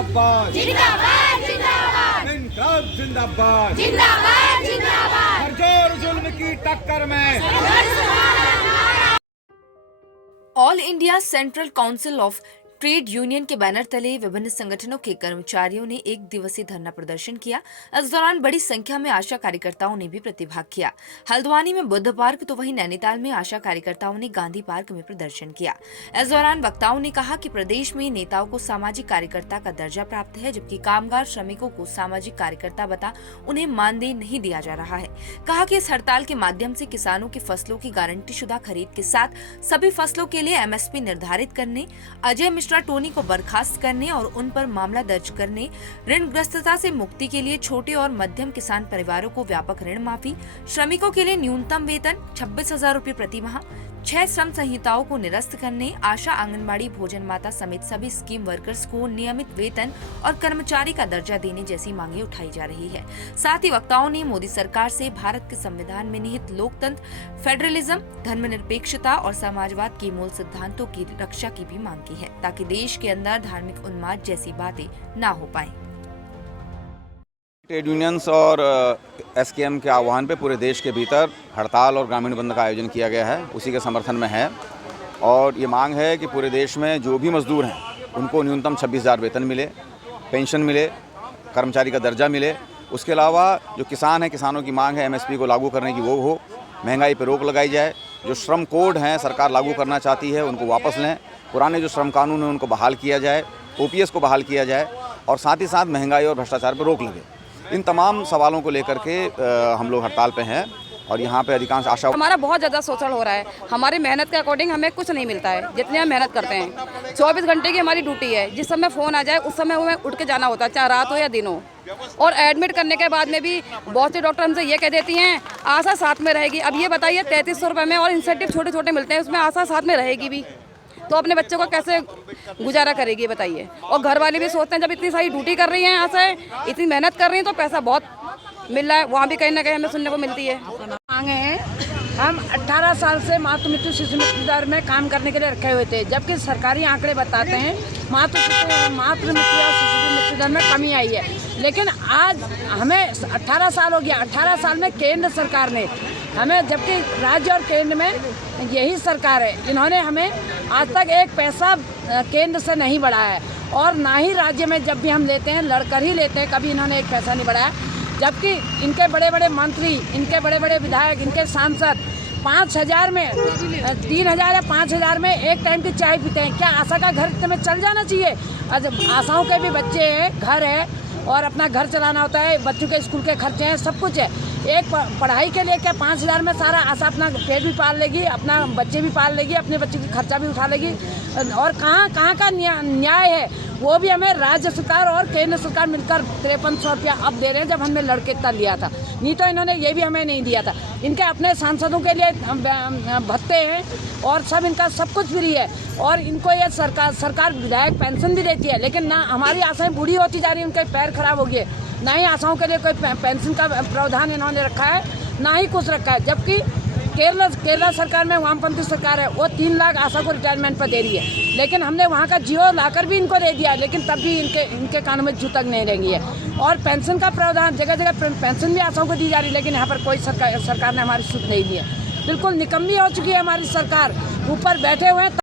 जिंदाबाद जिंदाबाद जिंदाबाद इनकलाब जिंदाबाद जिंदाबाद जिंदाबाद हरजोर जुल्म की टक्कर में all India central council of trade union के बैनर तले विभिन्न संगठनों के कर्मचारियों ने एक दिवसीय धरना प्रदर्शन किया। इस दौरान बड़ी संख्या में आशा कार्यकर्ताओं ने भी प्रतिभाग किया। हल्द्वानी में बुद्ध पार्क तो वहीं नैनीताल में आशा कार्यकर्ताओं ने गांधी पार्क में प्रदर्शन किया। इस दौरान वक्ताओं ने कहा कि प्रदेश में नेताओं को सामाजिक कार्यकर्ता का दर्जा प्राप्त है, जबकि कामगार श्रमिकों को सामाजिक कार्यकर्ता बता उन्हें मानदेय नहीं दिया जा रहा है। कहा कि इस हड़ताल के माध्यम से किसानों की फसलों की गारंटी शुदा खरीद के साथ सभी फसलों के लिए MSP निर्धारित करने, अजय मिश्रा टोनी को बर्खास्त करने और उन पर मामला दर्ज करने, ऋणग्रस्तता से मुक्ति के लिए छोटे और मध्यम किसान परिवारों को व्यापक ऋण माफी, श्रमिकों के लिए न्यूनतम वेतन 26,000 रूपए प्रति माह, 6 श्रम संहिताओं को निरस्त करने, आशा आंगनबाड़ी भोजन माता समेत सभी स्कीम वर्कर्स को नियमित वेतन और कर्मचारी का दर्जा देने जैसी मांगे उठाई जा रही है। साथ ही वक्ताओं ने मोदी सरकार से भारत के संविधान में निहित लोकतंत्र, फेडरलिज्म, धर्मनिरपेक्षता और समाजवाद के मूल सिद्धांतों की रक्षा की भी मांग की है, ताकि देश के अंदर धार्मिक उन्माद जैसी बातें न हो पाए। ट्रेड यूनियंस और SKM के आह्वान पे पूरे देश के भीतर हड़ताल और ग्रामीण बंद का आयोजन किया गया है, उसी के समर्थन में है। और ये मांग है कि पूरे देश में जो भी मजदूर हैं उनको न्यूनतम 26,000 वेतन मिले, पेंशन मिले, कर्मचारी का दर्जा मिले। उसके अलावा जो किसान हैं, किसानों की मांग है MSP को लागू करने की, वो हो, महंगाई पर रोक लगाई जाए। जो श्रम कोड हैं सरकार लागू करना चाहती है उनको वापस लें, पुराने जो श्रम कानून हैं उनको बहाल किया जाए, OPS को बहाल किया जाए और साथ ही साथ महंगाई और भ्रष्टाचार पर रोक लगे। इन तमाम सवालों को लेकर के हम लोग हड़ताल पे हैं और यहाँ पे अधिकांश आशा। हमारा बहुत ज़्यादा शोषण हो रहा है। हमारी मेहनत के अकॉर्डिंग हमें कुछ नहीं मिलता है, जितने हम मेहनत करते हैं। 24 घंटे की हमारी ड्यूटी है, जिस समय फ़ोन आ जाए उस समय हमें उठ के जाना होता है, चाहे रात हो या दिन हो। और एडमिट करने के बाद में भी बहुत से डॉक्टर हमसे ये कह देती हैं आशा साथ में रहेगी। अब ये बताइए 3300 रुपये में और इंसेंटिव छोटे छोटे मिलते हैं, उसमें आशा साथ में रहेगी भी तो अपने बच्चों को कैसे गुजारा करेगी बताइए। और घर वाले भी सोचते हैं जब इतनी सारी ड्यूटी कर रही हैं, आशाएं इतनी मेहनत कर रही हैं तो पैसा बहुत मिल रहा है, वहाँ भी कहीं ना कहीं हमें सुनने को मिलती है। मांगे हैं, हम 18 साल से मातृ मृत्यु शिशु मृत्यु दर में काम करने के लिए रखे हुए थे, जबकि सरकारी आंकड़े बताते हैं मातृ मृत्यु और शिशु मृत्यु दर में कमी आई है। लेकिन आज हमें 18 साल हो गया, 18 साल में केंद्र सरकार ने हमें, जबकि राज्य और केंद्र में यही सरकार है, इन्होंने हमें आज तक एक पैसा केंद्र से नहीं बढ़ाया है और ना ही राज्य में जब भी हम लेते हैं लड़कर ही लेते हैं, कभी इन्होंने एक पैसा नहीं बढ़ाया। जबकि इनके बड़े बड़े मंत्री, इनके बड़े बड़े विधायक, इनके सांसद 5,000 में 3,000 या 5,000 में एक टाइम की चाय पीते हैं। क्या आशा का घर इतने में चल जाना चाहिए? आशाओं के भी बच्चे हैं, घर है और अपना घर चलाना होता है, बच्चों के स्कूल के खर्चे हैं, सब कुछ है। एक पढ़ाई के लिए क्या 5,000 में सारा आशा अपना पेट भी पाल लेगी, अपना बच्चे भी पाल लेगी, अपने बच्चे की खर्चा भी उठा लेगी? और कहाँ का न्याय है? वो भी हमें राज्य सरकार और केंद्र सरकार मिलकर 5300 रुपया अब दे रहे हैं, जब हमने लड़के इतना लिया था। नहीं तो इन्होंने ये भी हमें नहीं दिया था। इनके अपने सांसदों के लिए भत्ते हैं और सब इनका सब कुछ फ्री है और इनको ये सरकार विधायक पेंशन भी देती है। लेकिन ना हमारी आशाएं बूढ़ी होती जा रही हैं, उनके पैर खराब हो गए, ना ही आशाओं के लिए कोई पेंशन का प्रावधान इन्होंने रखा है, ना ही कुछ रखा है। जबकि केरला सरकार में वामपंथी सरकार है, वो 3 लाख आशा को रिटायरमेंट पर दे रही है, लेकिन हमने वहाँ का जियो लाकर भी इनको दे दिया, लेकिन तब भी इनके कानों में जू तक नहीं रहेंगी है। और पेंशन का प्रावधान, जगह जगह पेंशन भी आशाओं को दी जा रही है, लेकिन यहाँ पर कोई सरकार ने हमारी सुध नहीं दी है। बिल्कुल निकम्मी हो चुकी है हमारी सरकार, ऊपर बैठे हुए हैं।